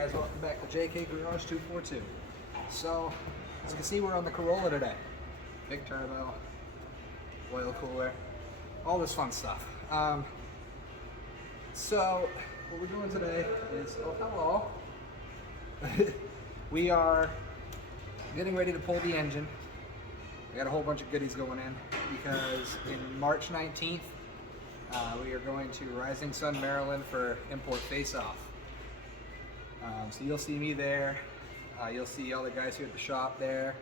guys, welcome back to JK Garage 242. So, as you can see, we're on the Corolla today. Big turbo, oil cooler, all this fun stuff. So, what we're doing today is, oh hello, we are getting ready to pull the engine. We got a whole bunch of goodies going in because in March 19th, we are going to Rising Sun, Maryland for Import Face Off. So you'll see me there, you'll see all the guys here at the shop there,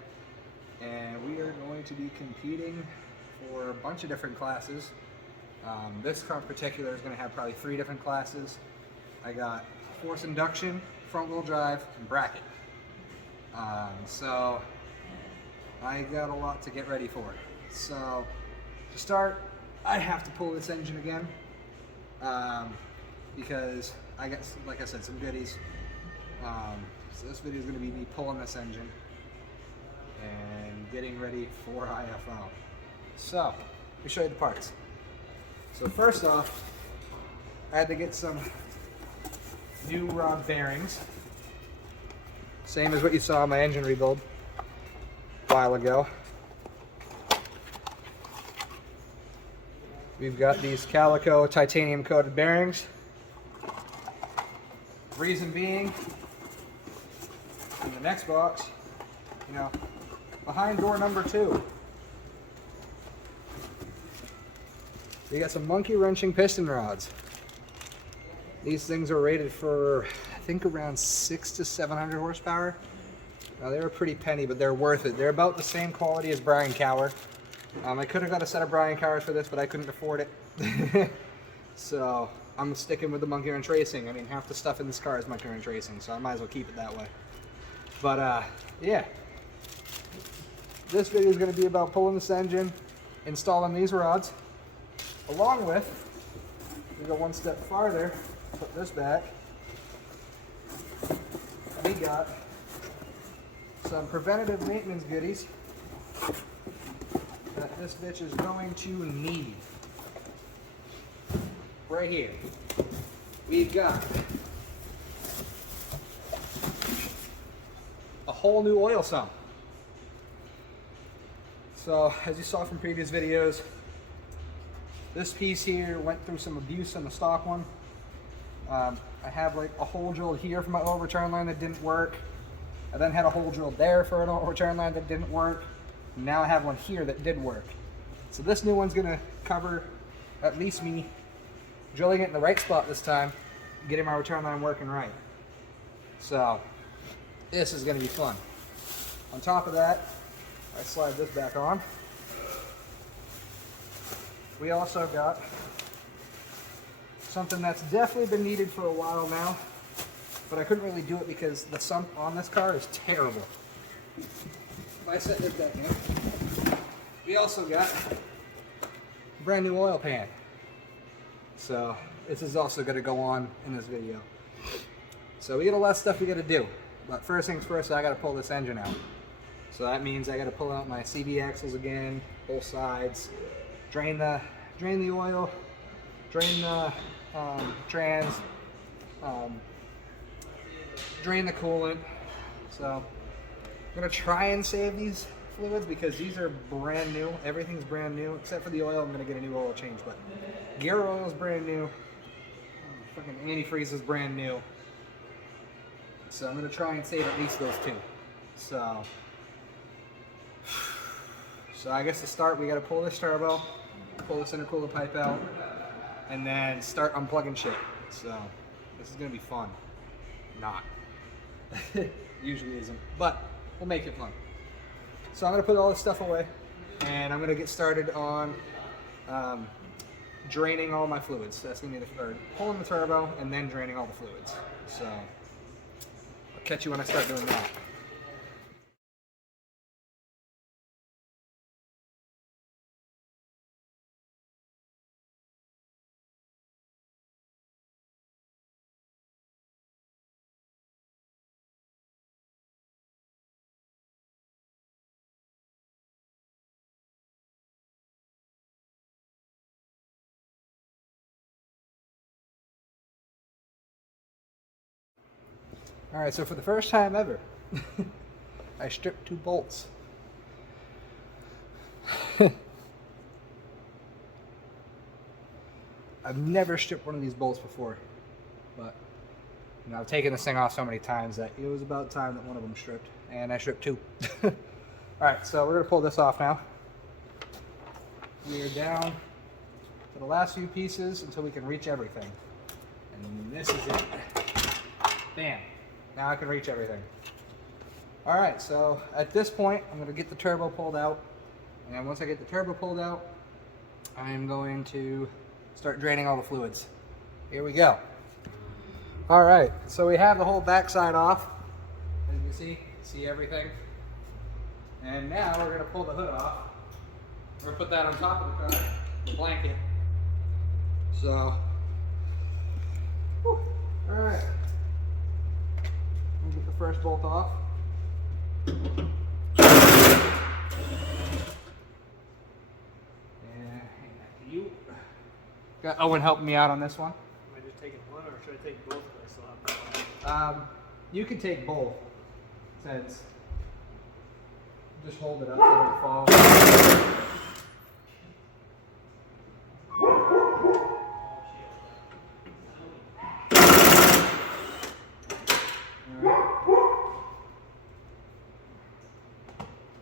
and we are going to be competing for a bunch of different classes. This car in particular is going to have probably 3 different classes. I got force induction, front wheel drive, and bracket. So I got a lot to get ready for. So to start, I have to pull this engine again because I got, like I said, some goodies. So this video is going to be me pulling this engine and getting ready for IFO. So let me show you the parts. So first off, I had to get some new rod bearings, same as what you saw in my engine rebuild a while ago. We've got these Calico titanium coated bearings. Reason being, in the next box, you know, behind door number 2, we got some monkey wrenching piston rods. These things are rated for, I think, around 600 to 700 horsepower. Now, they're a pretty penny, but they're worth it. They're about the same quality as Brian Cower. I could have got a set of Brian Cowers for this, but I couldn't afford it. So I'm sticking with the monkey wrench racing. I mean, half the stuff in this car is monkey wrench racing, so I might as well keep it that way. But yeah, this video is going to be about pulling this engine, installing these rods, along with, we go one step farther, put this back, we got some preventative maintenance goodies that this bitch is going to need. Right here, we've got a whole new oil sump. So, as you saw from previous videos, this piece here went through some abuse on the stock one. I have like a hole drilled here for my oil return line that didn't work. I then had a hole drilled there for an oil return line that didn't work. Now I have one here that did work. So this new one's gonna cover at least me drilling it in the right spot this time, getting my return line working right. So this is gonna be fun. On top of that, I slide this back on. We also got something that's definitely been needed for a while now, but I couldn't really do it because the sump on this car is terrible. If I set this back in, we also got a brand new oil pan. So this is also going to go on in this video. So we got a lot of stuff we got to do. But first things first, I got to pull this engine out. So that means I got to pull out my CV axles again, both sides, drain the oil, drain the trans, drain the coolant. So I'm going to try and save these fluids because these are brand new. Everything's brand new except for the oil. I'm going to get a new oil change, but gear oil is brand new. Fucking antifreeze is brand new. So I'm going to try and save at least those 2. So I guess to start, we got to pull this turbo, pull this intercooler pipe out, and then start unplugging shit. So this is going to be fun. Not. Usually isn't, but we'll make it fun. So I'm going to put all this stuff away, and I'm going to get started on draining all my fluids. That's going to be the third. Pulling the turbo, and then draining all the fluids. So I'll catch you when I start doing that. All right, so for the first time ever, I stripped 2 bolts. I've never stripped one of these bolts before, but you know, I've taken this thing off so many times that it was about time that one of them stripped, and I stripped 2. All right, so we're gonna pull this off now. We are down to the last few pieces until we can reach everything, and this is it. Bam! Now I can reach everything. All right, so at this point, I'm gonna get the turbo pulled out, and once I get the turbo pulled out, I'm going to start draining all the fluids. Here we go. All right, so we have the whole backside off. As you can see everything. And now we're gonna pull the hood off. We're gonna put that on top of the car, the blanket. So, whew, all right. We'll get the first bolt off. You got Owen helping me out on this one. Am I just taking one, or should I take both? You can take both. Since just hold it up so it don't fall.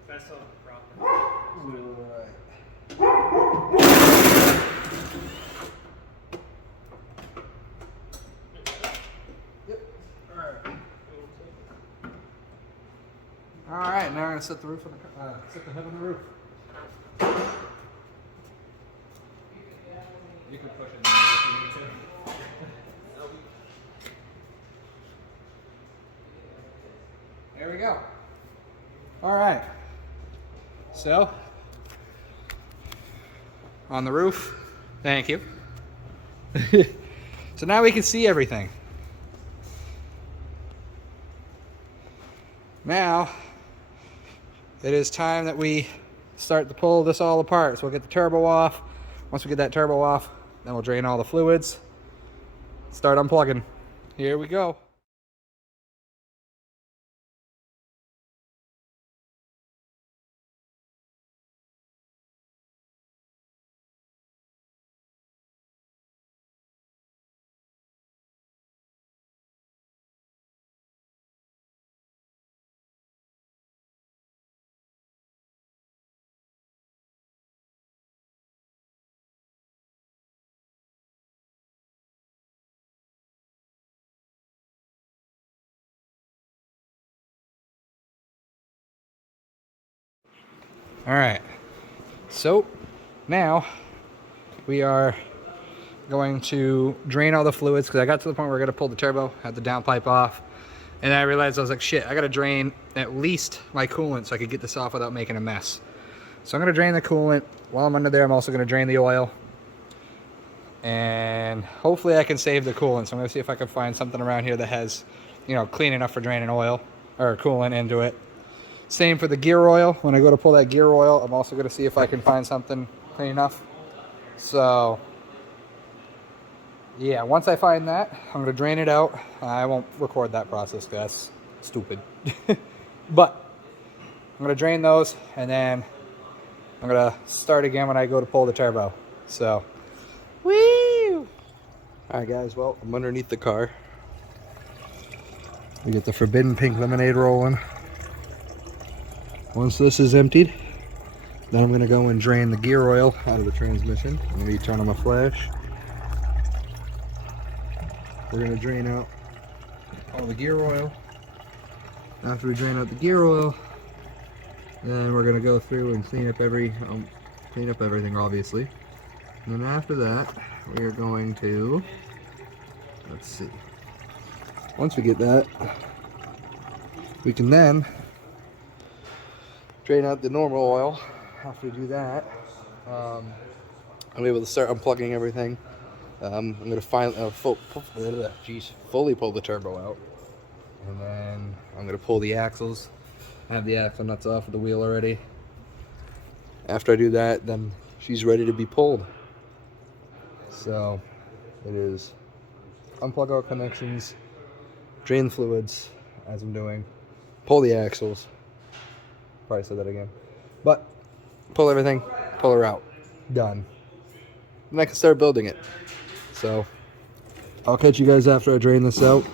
That's all proper. All right, now we're gonna set the roof on the set the hood on the roof. You can push it if you need to. There we go. All right. So on the roof. Thank you. So now we can see everything. Now it is time that we start to pull this all apart. So we'll get the turbo off. Once we get that turbo off, then we'll drain all the fluids. Start unplugging. Here we go. All right, so now we are going to drain all the fluids because I got to the point where we're gonna pull the turbo, had the downpipe off, and I realized I was like, shit, I gotta drain at least my coolant so I could get this off without making a mess. So I'm gonna drain the coolant. While I'm under there, I'm also gonna drain the oil, and hopefully I can save the coolant. So I'm gonna see if I can find something around here that has, you know, clean enough for draining oil or coolant into it. Same for the gear oil. When I go to pull that gear oil, I'm also going to see if I can find something clean enough. So, yeah, once I find that, I'm going to drain it out. I won't record that process because that's stupid. But I'm going to drain those, and then I'm going to start again when I go to pull the turbo. So, woo! Alright guys, well, I'm underneath the car. We get the forbidden pink lemonade rolling. Once this is emptied, then I'm going to go and drain the gear oil out of the transmission. I'm going to turn on my flash. We're going to drain out all the gear oil. After we drain out the gear oil, then we're going to go through and clean up everything, obviously. And then after that, we are going to, let's see. Once we get that, we can then drain out the normal oil. After we do that, I'll be able to start unplugging everything. I'm going to fully pull the turbo out. And then I'm going to pull the axles. I have the axle nuts off of the wheel already. After I do that, then she's ready to be pulled. So it is unplug our connections, drain fluids, as I'm doing. Pull the axles. Probably said that again. But pull everything, pull her out. Done. And I can start building it. So I'll catch you guys after I drain this out.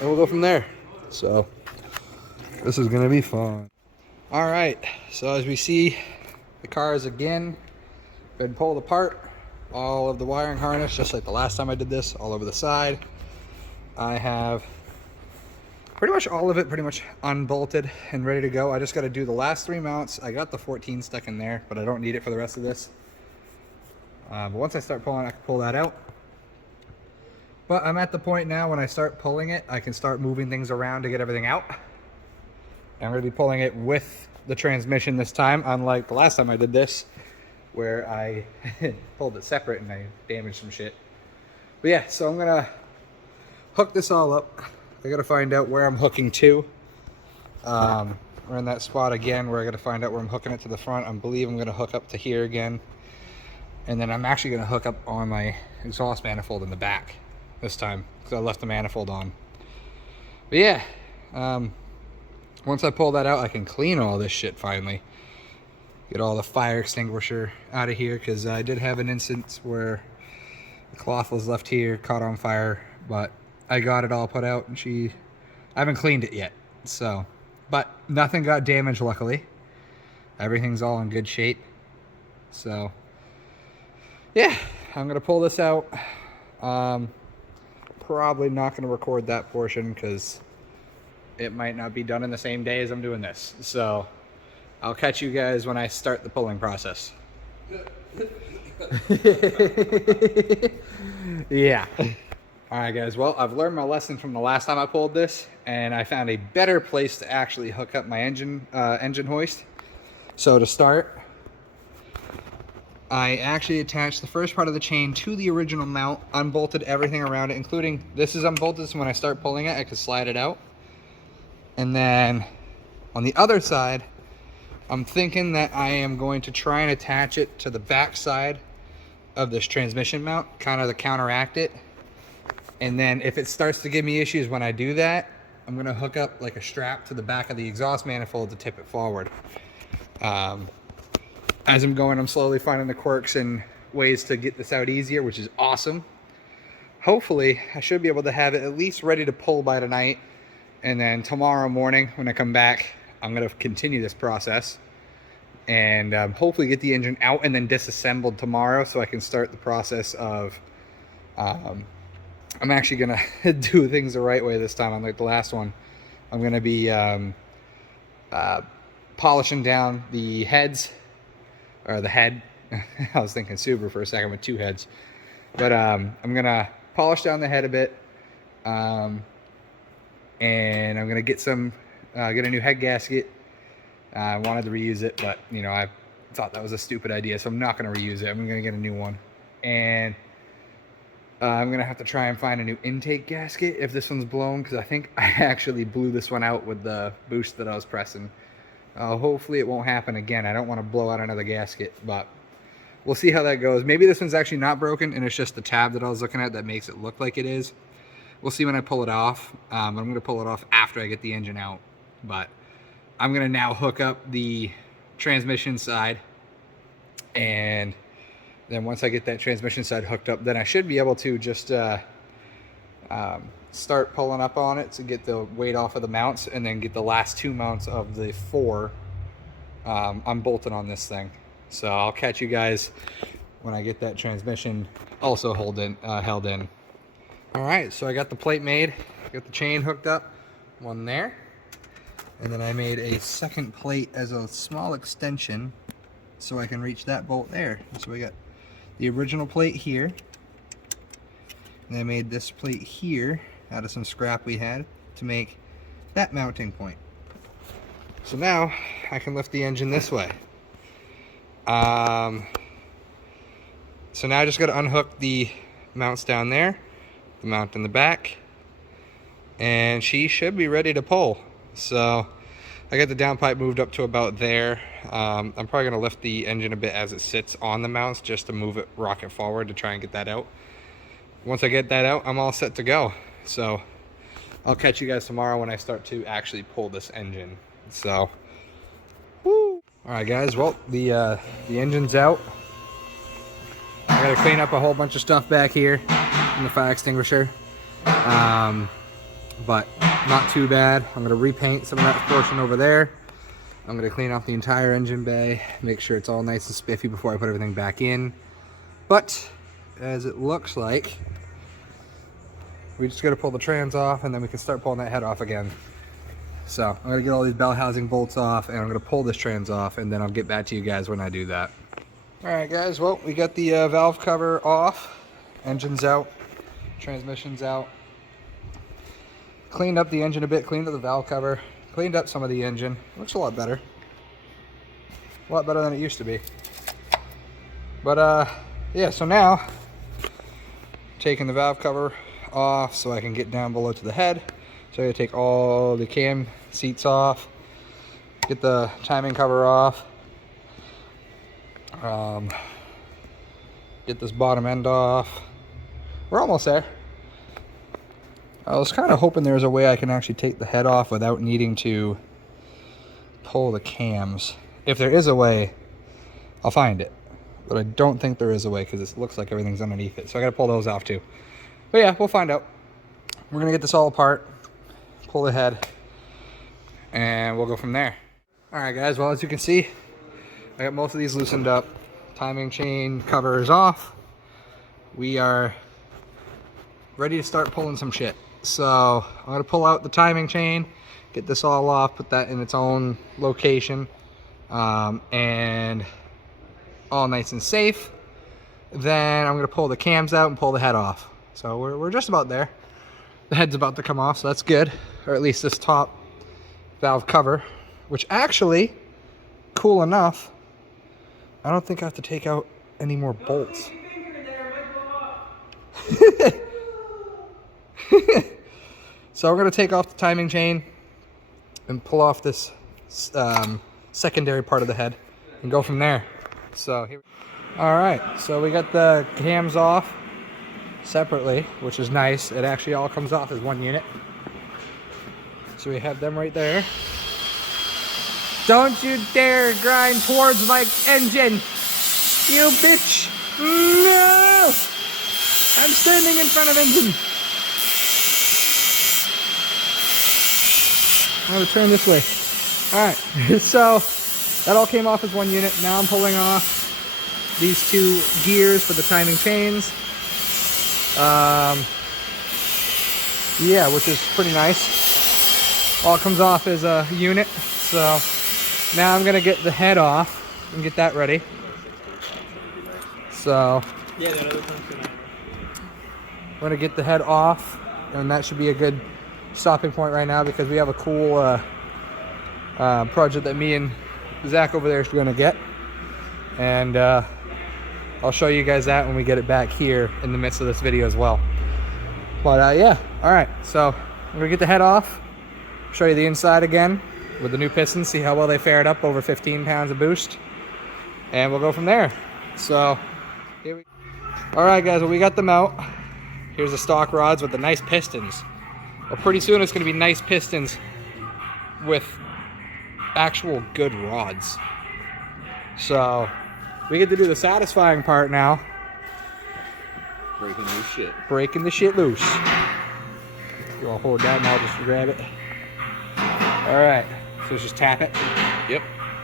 And we'll go from there. So this is gonna be fun. All right, so as we see, the car is again been pulled apart. All of the wiring harness, just like the last time I did this, all over the side. I have pretty much all of it pretty much unbolted and ready to go. I just got to do the last 3 mounts. I got the 14 stuck in there, but I don't need it for the rest of this. But once I start pulling, I can pull that out. But I'm at the point now when I start pulling it, I can start moving things around to get everything out. I'm going to be pulling it with the transmission this time, unlike the last time I did this, where I pulled it separate and I damaged some shit. But yeah, so I'm going to hook this all up. I got to find out where I'm hooking to. We're in that spot again where I got to find out where I'm hooking it to the front. I believe I'm going to hook up to here again. And then I'm actually going to hook up on my exhaust manifold in the back this time, because I left the manifold on. But yeah, once I pull that out, I can clean all this shit finally. Get all the fire extinguisher out of here, because I did have an instance where the cloth was left here, caught on fire, but I got it all put out, and I haven't cleaned it yet. So, but nothing got damaged, luckily. Everything's all in good shape. So yeah, I'm gonna pull this out. Probably not gonna record that portion because it might not be done in the same day as I'm doing this. So I'll catch you guys when I start the pulling process. Yeah. All right, guys. Well, I've learned my lesson from the last time I pulled this, and I found a better place to actually hook up my engine hoist. So to start, I actually attached the first part of the chain to the original mount, unbolted everything around it, including this is unbolted, so when I start pulling it, I can slide it out. And then on the other side, I'm thinking that I am going to try and attach it to the back side of this transmission mount, kind of to counteract it. And then if it starts to give me issues when I do that, I'm going to hook up like a strap to the back of the exhaust manifold to tip it forward. As I'm going, I'm slowly finding the quirks and ways to get this out easier, which is awesome. Hopefully, I should be able to have it at least ready to pull by tonight. And then tomorrow morning, when I come back, I'm going to continue this process. And hopefully get the engine out and then disassembled tomorrow so I can start the process of... I'm actually going to do things the right way this time, unlike the last one. I'm going to be polishing down the heads. Or the head. I was thinking Subaru for a second with 2 heads. But I'm going to polish down the head a bit. And I'm going to get a new head gasket. I wanted to reuse it, but, you know, I thought that was a stupid idea, so I'm not going to reuse it. I'm going to get a new one. And I'm going to have to try and find a new intake gasket if this one's blown, because I think I actually blew this one out with the boost that I was pressing. Hopefully it won't happen again. I don't want to blow out another gasket, but we'll see how that goes. Maybe this one's actually not broken and it's just the tab that I was looking at that makes it look like it is. We'll see when I pull it off. I'm going to pull it off after I get the engine out, but I'm going to now hook up the transmission side, and then once I get that transmission side hooked up, then I should be able to just start pulling up on it to get the weight off of the mounts, and then get the last 2 mounts of the 4 unbolted on this thing. So I'll catch you guys when I get that transmission also held in. All right, so I got the plate made, got the chain hooked up, one there, and then I made a second plate as a small extension so I can reach that bolt there. So we got the original plate here, and I made this plate here out of some scrap we had to make that mounting point. So now I can lift the engine this way. So now I just got to unhook the mounts down there, the mount in the back, and she should be ready to pull. So I got the downpipe moved up to about there. I'm probably going to lift the engine a bit as it sits on the mounts just to move it, rock it forward to try and get that out. Once I get that out, I'm all set to go. So I'll catch you guys tomorrow when I start to actually pull this engine. So, woo! All right, guys. Well, the engine's out. I gotta clean up a whole bunch of stuff back here in the fire extinguisher, but not too bad. I'm gonna repaint some of that portion over there. I'm gonna clean off the entire engine bay, make sure it's all nice and spiffy before I put everything back in. But as it looks like, we just gotta pull the trans off and then we can start pulling that head off again. So I'm gonna get all these bell housing bolts off and I'm gonna pull this trans off and then I'll get back to you guys when I do that. All right, guys, well, we got the valve cover off, engine's out, transmission's out. Cleaned up the engine a bit, cleaned up the valve cover, cleaned up some of the engine. Looks a lot better. A lot better than it used to be. But yeah, so now, taking the valve cover off so I can get down below to the head. So I gotta take all the cam seats off, get the timing cover off, get this bottom end off. We're almost there. I was kind of hoping there was a way I can actually take the head off without needing to pull the cams. If there is a way, I'll find it. But I don't think there is a way because it looks like everything's underneath it. So I gotta pull those off too. But yeah, we'll find out. We're gonna get this all apart, pull the head, and we'll go from there. All right, guys, well, as you can see, I got most of these loosened up. Timing chain cover is off. We are ready to start pulling some shit. So I'm gonna pull out the timing chain, get this all off, put that in its own location, and all nice and safe. Then I'm gonna pull the cams out and pull the head off. So we're just about there. The head's about to come off, so that's good. Or at least this top valve cover, which actually, cool enough, I don't think I have to take out any more bolts. So we're going to take off the timing chain and pull off this secondary part of the head and go from there. So here. All right, so we got the cams off separately, which is nice. It actually all comes off as one unit. So we have them right there. Don't you dare grind towards my engine, you bitch! No! I'm standing in front of engine. I'm gonna turn this way. All right, so that all came off as one unit. Now I'm pulling off these two gears for the timing chains. Yeah, which is pretty nice. All it comes off as a unit. So now I'm gonna get the head off and get that ready. So Yeah, the other one's gonna. I'm gonna get the head off, and that should be a good stopping point right now because we have a cool project that me and Zach over there is gonna get, and I'll show you guys that when we get it back here in the midst of this video as well. But yeah, all right. So I'm gonna get the head off, show you the inside again with the new pistons, see how well they fared up over 15 pounds of boost, and we'll go from there. So here we go. All right, guys, well, we got them out. Here's the stock rods with the nice pistons. Well, pretty soon it's gonna be nice pistons with actual good rods. So we get to do the satisfying part now. Breaking loose shit. Breaking the shit loose. You wanna hold that and I'll just grab it. All right, so let's just tap it. Yep.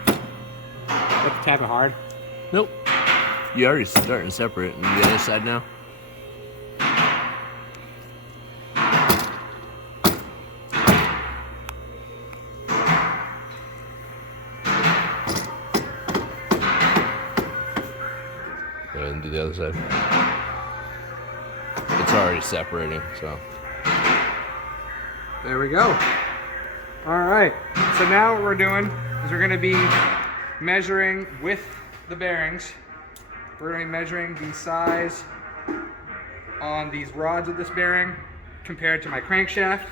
You have to tap it hard. Nope. You already starting separate. And the other side now? Go ahead and do the other side. It's already separating, so. There we go. All right, so now what we're doing is we're gonna be measuring with the bearings. We're gonna be measuring the size on these rods of this bearing compared to my crankshaft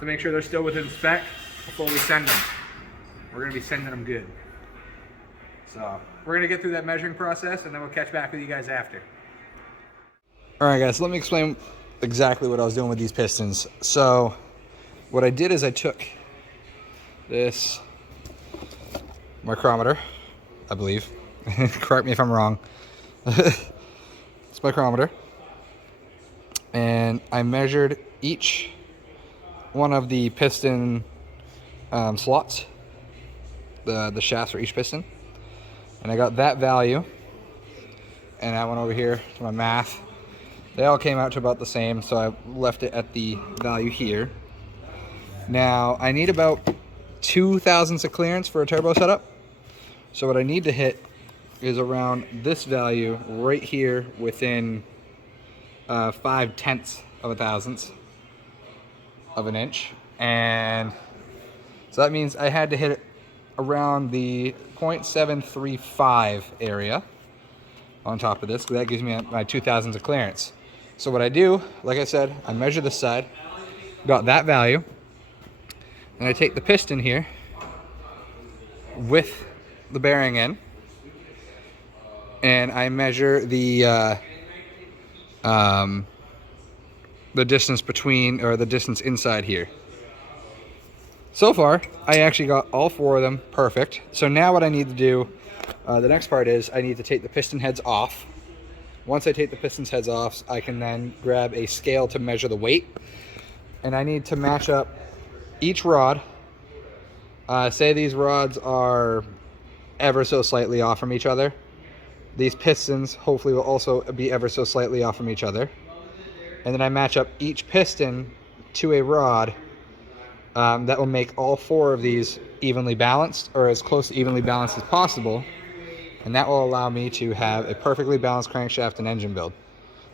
to make sure they're still within spec before we send them. We're gonna be sending them good. So we're gonna get through that measuring process and then we'll catch back with you guys after. All right, guys, let me explain exactly what I was doing with these pistons. So what I did is I took this micrometer, I believe. Correct me if I'm wrong. It's micrometer. And I measured each one of the piston slots, the shafts for each piston. And I got that value. And I went over here to my math. They all came out to about the same, so I left it at the value here. Now, I need about 2 thousandths of clearance for a turbo setup. So what I need to hit is around this value right here within 5/10 of a thousandth of an inch. And so that means I had to hit it around the 0.735 area on top of this. That gives me my 2 thousandths of clearance. So what I do, like I said, I measure this side, got that value, and I take the piston here with the bearing in, and I measure the distance between, or the distance inside here. So far, I actually got all 4 of them perfect. So now what I need to do, the next part is I need to take the piston heads off. Once I take the piston heads off, I can then grab a scale to measure the weight. And I need to match up each rod. Say these rods are ever so slightly off from each other. These pistons hopefully will also be ever so slightly off from each other. And then I match up each piston to a rod that will make all 4 of these evenly balanced, or as close to evenly balanced as possible. And that will allow me to have a perfectly balanced crankshaft and engine build.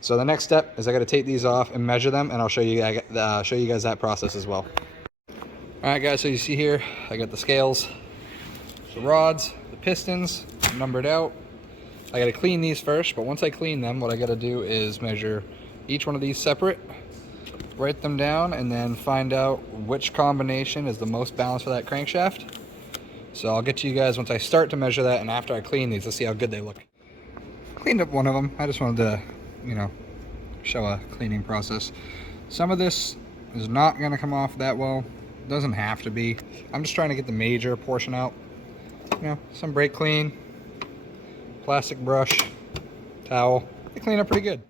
So the next step is I got to take these off and measure them, and I'll show you guys that process as well. All right, guys. So you see here, I got the scales, the rods, the pistons numbered out. I got to clean these first, but once I clean them, what I got to do is measure each one of these separate, write them down, and then find out which combination is the most balanced for that crankshaft. So I'll get to you guys once I start to measure that, and after I clean these, let's see how good they look. Cleaned up one of them. I just wanted to, show a cleaning process. Some of this is not going to come off that well. It doesn't have to be. I'm just trying to get the major portion out. Some brake clean, plastic brush, towel. They clean up pretty good.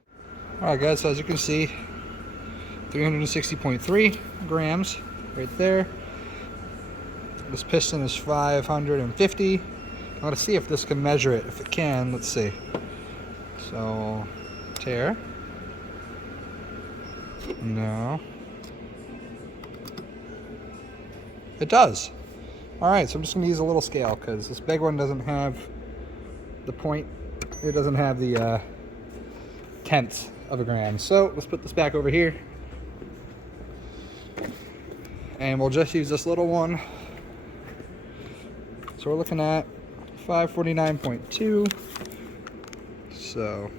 Alright guys, so as you can see, 360.3 grams right there. This piston is 550. I'm going to see if this can measure it. If it can, let's see. So, tear. No. It does. Alright, so I'm just going to use a little scale because this big one doesn't have the point. It doesn't have the tenths of a gram. So, let's put this back over here. And we'll just use this little one. So we're looking at 549.2. So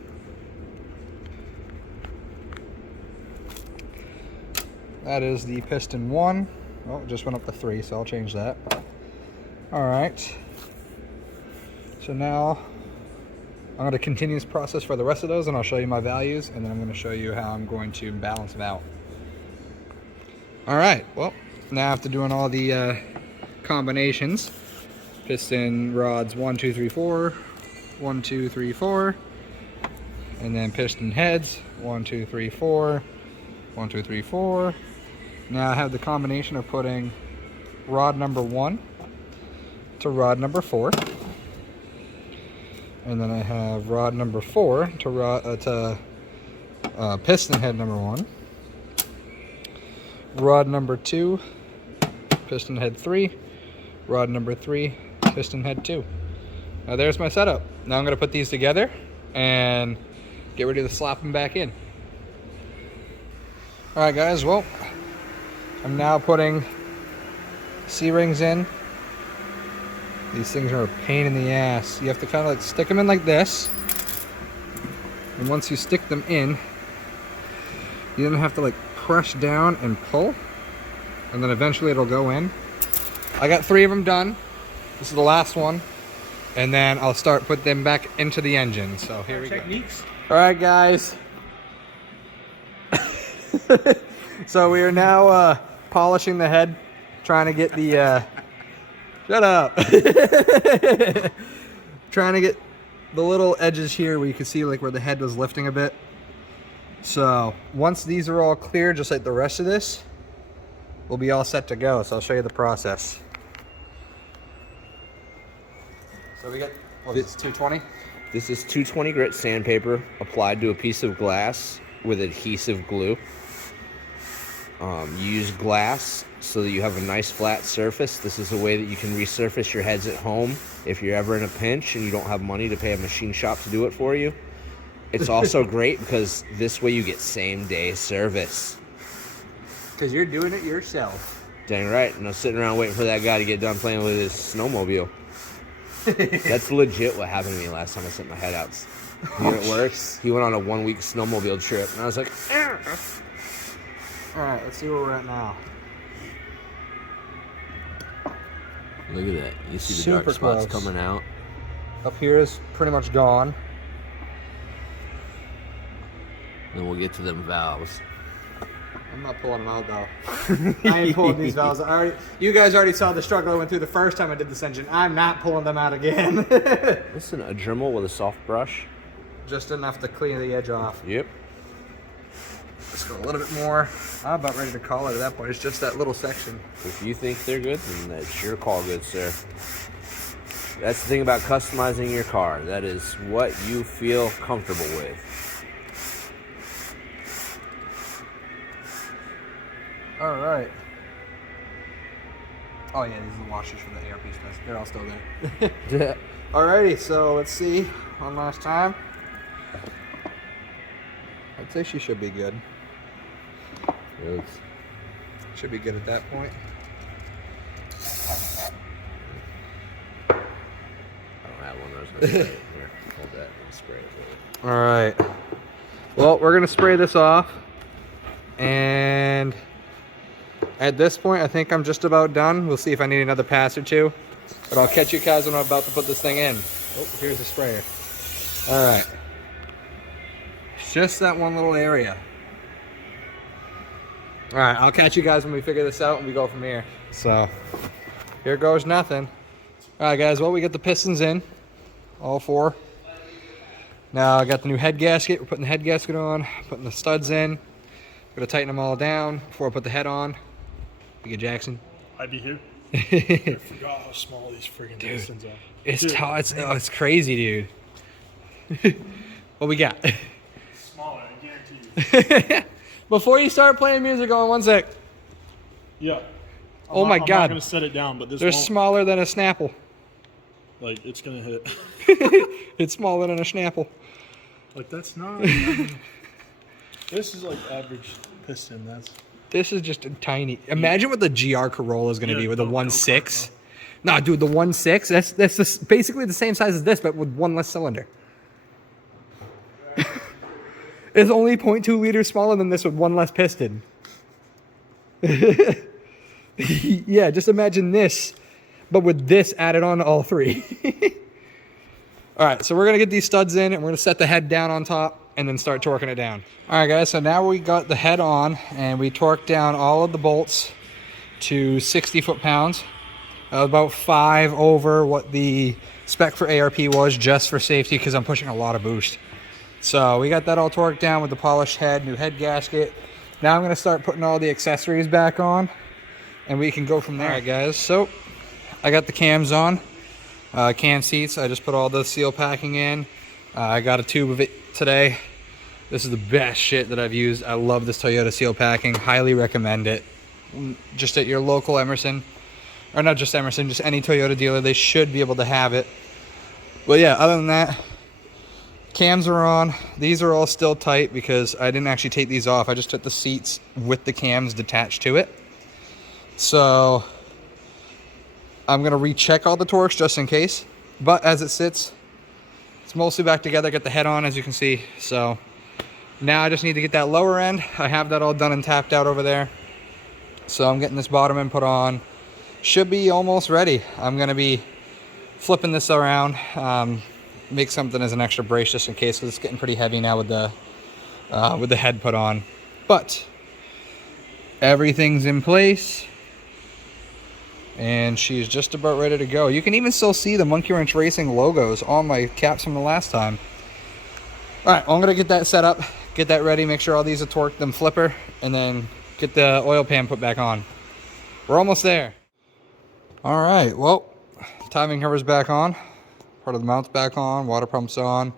that is the piston 1. Oh, it just went up to 3, so I'll change that. Alright. So now I'm going to continue this process for the rest of those, and I'll show you my values, and then I'm going to show you how I'm going to balance them out. Alright, well, now after doing all the combinations, piston rods 1, 2, 3, 4, 1, 2, 3, 4, and then piston heads 1, 2, 3, 4, 1, 2, 3, 4. Now I have the combination of putting rod number 1 to rod number 4, and then I have rod number 4 to piston head number 1, rod number 2, piston head 3, rod number 3, piston head 2. Now there's my setup. Now I'm going to put these together and get ready to slap them back in. Alright guys, well, I'm now putting C-rings in. These things are a pain in the ass. You have to kind of like stick them in like this. And once you stick them in, you then have to like press down and pull. And then eventually it'll go in. I got 3 of them done. This is the last one. And then I'll start putting them back into the engine. So here we go. Alright guys. So we are now polishing the head, trying to get the shut up. Trying to get the little edges here where you can see like where the head was lifting a bit. So once these are all clear, just like the rest of this, we'll be all set to go. So I'll show you the process. So we got, what is this, 220? This is 220 grit sandpaper applied to a piece of glass with adhesive glue. You use glass so that you have a nice flat surface. This is a way that you can resurface your heads at home if you're ever in a pinch and you don't have money to pay a machine shop to do it for you. It's also great because this way you get same day service. Because you're doing it yourself. Dang right. And I was sitting around waiting for that guy to get done playing with his snowmobile. That's legit what happened to me last time I sent my head out. You know, it works. He went on a 1-week snowmobile trip and I was like, Alright, let's see where we're at now. look at that. You see the Super dark spots close. coming out. Up here is pretty much gone. Then we'll get to them valves. I'm not pulling them out though. I ain't pulling these valves. You guys already saw the struggle I went through the first time I did this engine. I'm not pulling them out again. Listen, a Dremel with a soft brush. Just enough to clean the edge off. Yep. Just go a little bit more. I'm about ready to call it at that point. It's just that little section. If you think they're good, then that's your call, good sir. That's the thing about customizing your car. That is what you feel comfortable with. All right. Oh yeah, these are the washers for the ARP test. They're all still there. Alrighty, so let's see. One last time. I'd say she should be good. Yes. Should be good at that point. I don't have one of those. Here, hold that and spray it with it. All right. Well, we're gonna spray this off, and at this point, I think I'm just about done. We'll see if I need another pass or two, but I'll catch you guys when I'm about to put this thing in. Oh, here's the sprayer. All right. It's just that one little area. All right, I'll catch you guys when we figure this out and we go from here. So, here goes nothing. All right, guys, well, we got the pistons in, all 4. Now I got the new head gasket. We're putting the head gasket on, putting the studs in. Gonna tighten them all down before I put the head on. You get Jackson. I'd be here. I forgot how small these friggin' pistons are. It's crazy, dude. What we got? Smaller, I guarantee you. Before you start playing music, on 1 sec. Yeah. Oh my I'm God. not gonna set it down, but this They're won't, smaller than a Snapple. like it's gonna hit. It's smaller than a Snapple. Like that's not. I mean, this is like average piston. This is just a tiny. Imagine what the GR Corolla is going to be with the 1.6. Nah, dude, the 1.6. That's basically the same size as this, but with one less cylinder. It's only 0.2 liters smaller than this with one less piston. Yeah, just imagine this, but with this added on to all 3. All right, so we're going to get these studs in, and we're going to set the head down on top and then start torquing it down. All right, guys, so now we got the head on, and we torqued down all of the bolts to 60 foot-pounds, about 5 over what the spec for ARP was, just for safety, because I'm pushing a lot of boost. So we got that all torqued down with the polished head, new head gasket. Now I'm going to start putting all the accessories back on, and we can go from there. All right, guys, so I got the cams on. Cam seats, I just put all the seal packing in. I got a tube of it today. This is the best shit that I've used. I love this Toyota seal packing. Highly recommend it. Just at your local Emerson, or not just Emerson, just any Toyota dealer, they should be able to have it. But yeah, other than that, cams are on. These are all still tight because I didn't actually take these off. I just took the seats with the cams detached to it. So I'm gonna recheck all the torques just in case, but as it sits, it's mostly back together. Get the head on, as you can see. So now I just need to get that lower end. I have that all done and tapped out over there. So I'm getting this bottom end put on. Should be almost ready. I'm gonna be flipping this around, make something as an extra brace just in case, because it's getting pretty heavy now with the head put on. But Everything's in place. And she's just about ready to go. You can even still see the Monkey Wrench Racing logos on my caps from the last time. All right, well, I'm gonna get that set up, get that ready, make sure all these are torqued, then flipper, and then get the oil pan put back on. We're almost there. All right, well, timing cover's back on. Part of the mount's back on, water pump's on.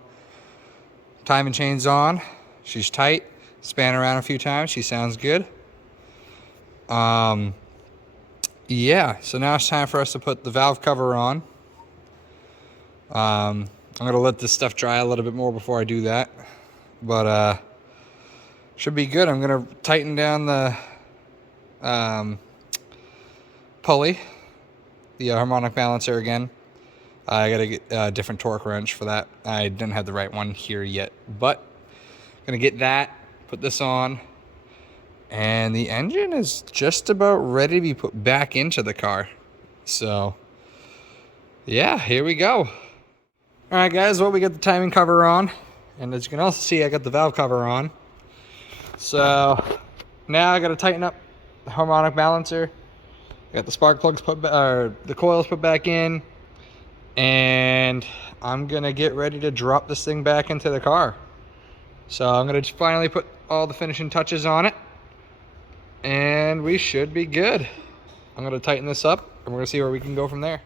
Timing chain's on. She's tight. Span around a few times. She sounds good. Yeah, so now it's time for us to put the valve cover on. I'm going to let this stuff dry a little bit more before I do that. But should be good. I'm going to tighten down the pulley, the harmonic balancer again. I got to get a different torque wrench for that. I didn't have the right one here yet. But I'm going to get that, put this on. And the engine is just about ready to be put back into the car. So, yeah, here we go. All right, guys, well, we got the timing cover on. And as you can also see, I got the valve cover on. So, now I got to tighten up the harmonic balancer. I got the spark plugs put or the coils put back in. And I'm going to get ready to drop this thing back into the car. So, I'm going to finally put all the finishing touches on it. And we should be good. I'm going to tighten this up, and we're going to see where we can go from there.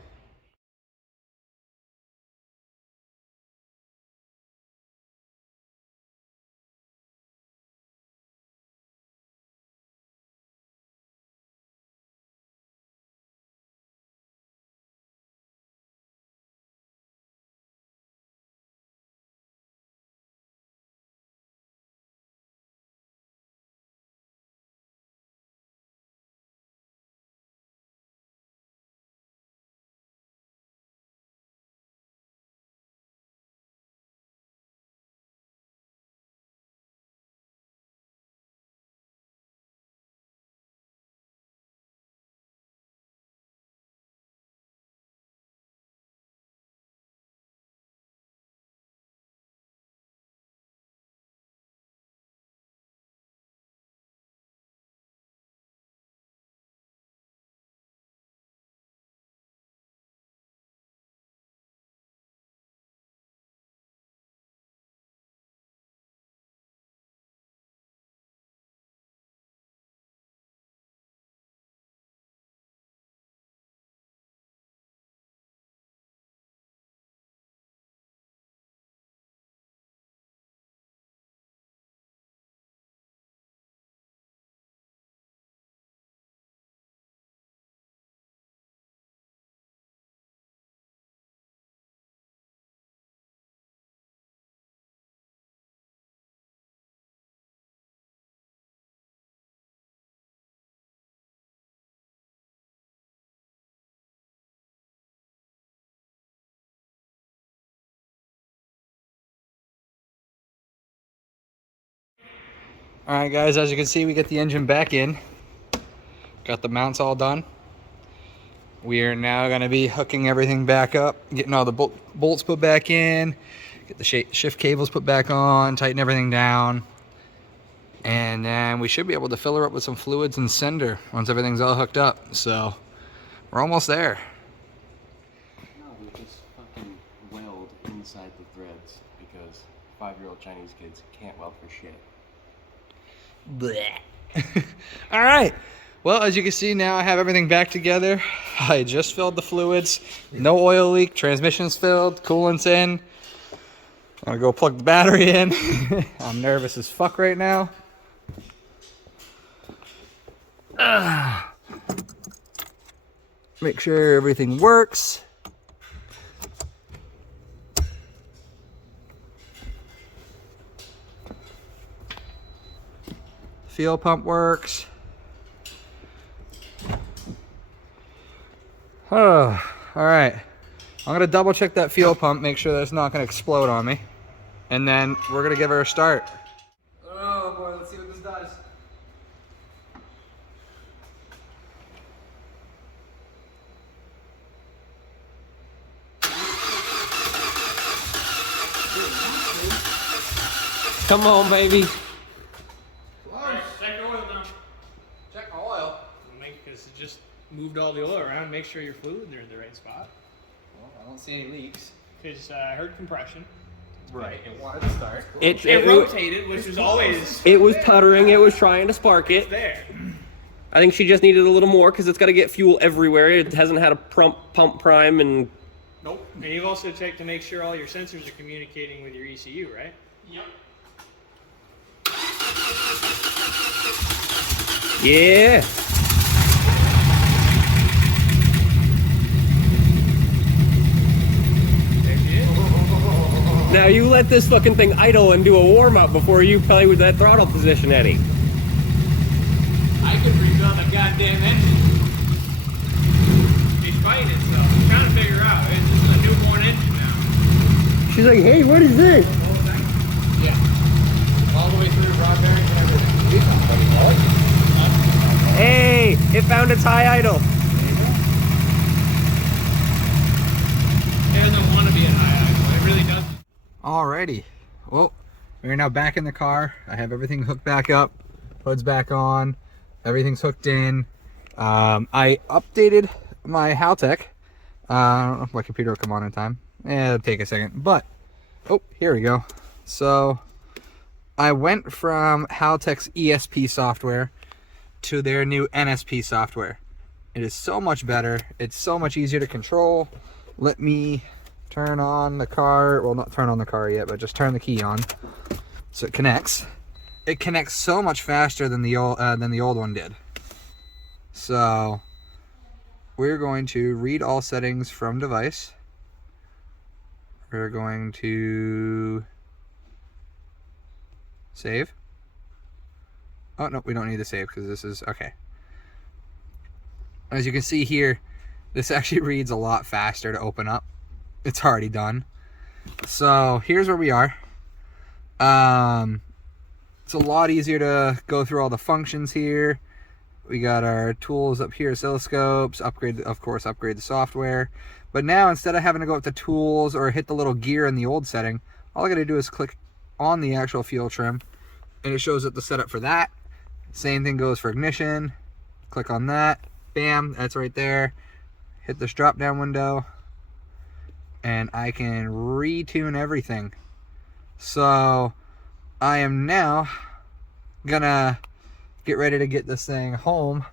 All right, guys, as you can see, we get the engine back in. Got the mounts all done. We are now going to be hooking everything back up, getting all the bolts put back in, get the shift cables put back on, tighten everything down. And then we should be able to fill her up with some fluids and send her once everything's all hooked up. So we're almost there. No, we just fucking weld inside the threads because 5-year-old Chinese kids can't weld for shit. Blech. All right. Well, as you can see now, I have everything back together. I just filled the fluids. No oil leak. Transmission's filled. Coolant's in. I'm gonna go plug the battery in. I'm nervous as fuck right now. Make sure everything works. Fuel pump works. Oh, all right. I'm gonna double check that fuel pump, make sure that it's not gonna explode on me. And then we're gonna give her a start. Oh boy, let's see what this does. Come on, baby. Check the oil now. Check just moved all the oil around. Make sure your fluids are in the right spot. Well, I don't see any leaks. Because I heard compression. Right. It wanted to start. It rotated, which was always It was puttering. It was trying to spark it. there. I think she just needed a little more because it's got to get fuel everywhere. It hasn't had a pump prime and. Nope. And you've also checked to make sure all your sensors are communicating with your ECU, right? Yep. Yeah. There she is. Now you let this fucking thing idle and do a warm up before you play with that throttle position, Eddie. I could rebuild a goddamn engine. It's fighting itself. I'm trying to figure out. This is a newborn engine now. She's like, hey, what is this? Yeah. All the way through, rod bearings and everything. Hey, it found its high idle. It doesn't want to be a high idle. It really doesn't. Alrighty. Well, we're now back in the car. I have everything hooked back up. Hood's back on. Everything's hooked in. I updated my Haltech. I don't know if my computer will come on in time. It'll take a second. But, oh, here we go. So, I went from Haltech's ESP software to their new NSP software. It is so much better. It's so much easier to control. Let me turn on the car. Well, not turn on the car yet, but just turn the key on so it connects. It connects so much faster than the old one did. So we're going to read all settings from device. We're going to save. Oh, no, we don't need to save because this is okay. As you can see here, this actually reads a lot faster to open up. It's already done. So here's where we are. It's a lot easier to go through all the functions here. We got our tools up here, oscilloscopes, upgrade the software. But now instead of having to go up to tools or hit the little gear in the old setting, all I gotta do is click on the actual fuel trim and it shows up the setup for that. Same thing goes for ignition. Click on that, bam, that's right there. Hit this drop down window and I can retune everything. So I am now gonna get ready to get this thing home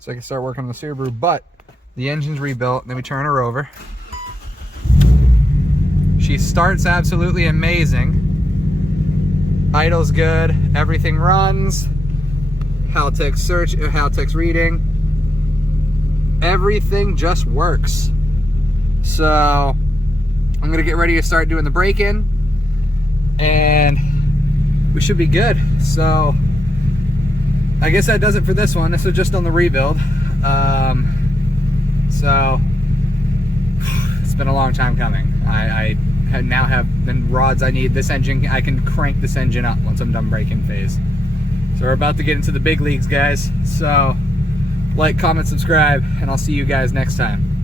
so I can start working on the Subaru, but the engine's rebuilt. Let me turn her over. She starts absolutely amazing. Idle's good, everything runs. Haltech search, Haltech's reading. Everything just works. So I'm gonna get ready to start doing the break-in and we should be good. So I guess that does it for this one. This was just on the rebuild. So it's been a long time coming. I now have the rods I need. This engine, I can crank this engine up once I'm done break-in phase. So we're about to get into the big leagues, guys. So like, comment, subscribe, and I'll see you guys next time.